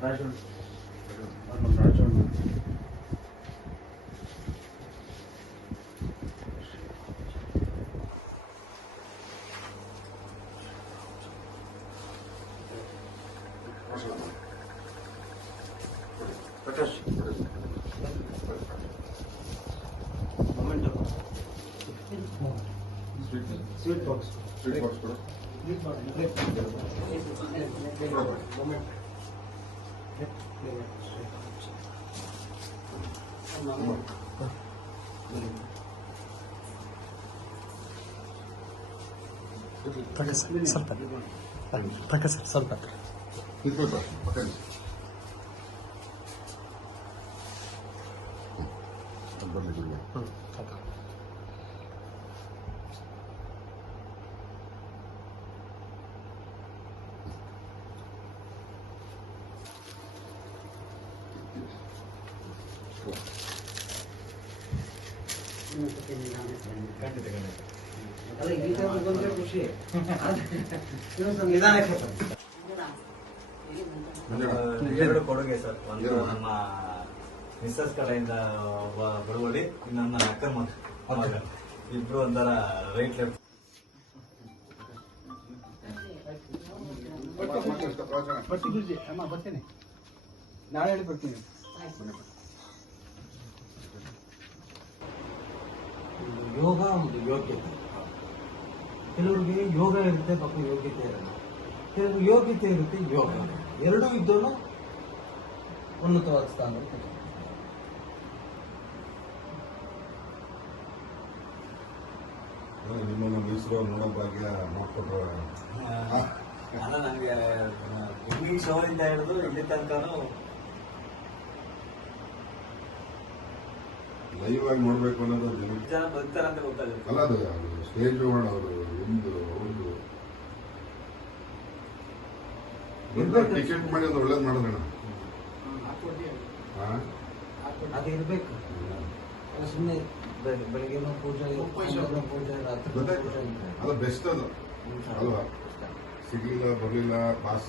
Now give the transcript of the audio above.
Rajon. Покажи. Покажи. Sweet box. Sweet box, bro. Sweet box. Moment. Taca, salta. Taca, salta. Disculpa, acá. Perdón, Julia. Acá. ಎರಡು ಕೊಡುಗೆ sir ಒಂದು ನಮ್ಮ missus ಕಡೆಯಿಂದ ಒಬ್ಬ ನನ್ನ ಅಕ್ಕ ಮಗ ಇಬ್ರು ಒಂಥರ ರೈಟ್ ಲೆಫ್ಟ್ ಬರ್ತೀನಿ. ನಾಳೆ ಹೇಳಿ ಬರ್ತೀನಿ ಯೋಗ ಒಂದು ಯೋಗ್ಯತೆ ಕೆಲವರಿಗೆ ಯೋಗ ಇರುತ್ತೆ ಪಾಪ ಯೋಗ್ಯತೆ ಇರಲ್ಲ. ಕೆಲವರು ಯೋಗ್ಯತೆ ಇರುತ್ತೆ ಯೋಗ. ಎರಡೂ ಇದ್ದವನು ಉನ್ನತವಾದ ಸ್ಥಾನ ನಿಮ್ಮನ್ನು ಮೈಸೂರು ನೋಡೋ ಭಾಗ್ಯ ಮಾಡ್ಕೊಟ್ರು ಅಲ್ಲ ನನಗೆ ಶೋ ಇಂದ ಹಿಡಿದು ಇಲ್ಲಿ ತನಕನೂ ಲೈವ್ ಆಗಿ ನೋಡ್ಬೇಕು ಅನ್ನೋದು ಅಲ್ಲ ಅದು ಸ್ಟೇಜ್ ಅವರು ಒಂದು ಒಂದು. ಟಿಕೆಟ್ ಮಾಡಿ ಅದು ಒಳ್ಳೇದು ಮಾಡೋದಣ್ಣ ಹಾ ಅದು ಇರಬೇಕು. ಸುಮ್ಮನೆ ಬೆಳಗ್ಗೆ ಪೂಜೆ ಪೂಜೆ ರಾತ್ರಿ ಪೂಜೆ ಅದು ಬೆಸ್ಟ್ ಅದು. ಅಲ್ವಾ? ಸಿಗ್ಲಿಲ್ಲ ಬರ್ಲಿಲ್ಲ ಪಾಸ್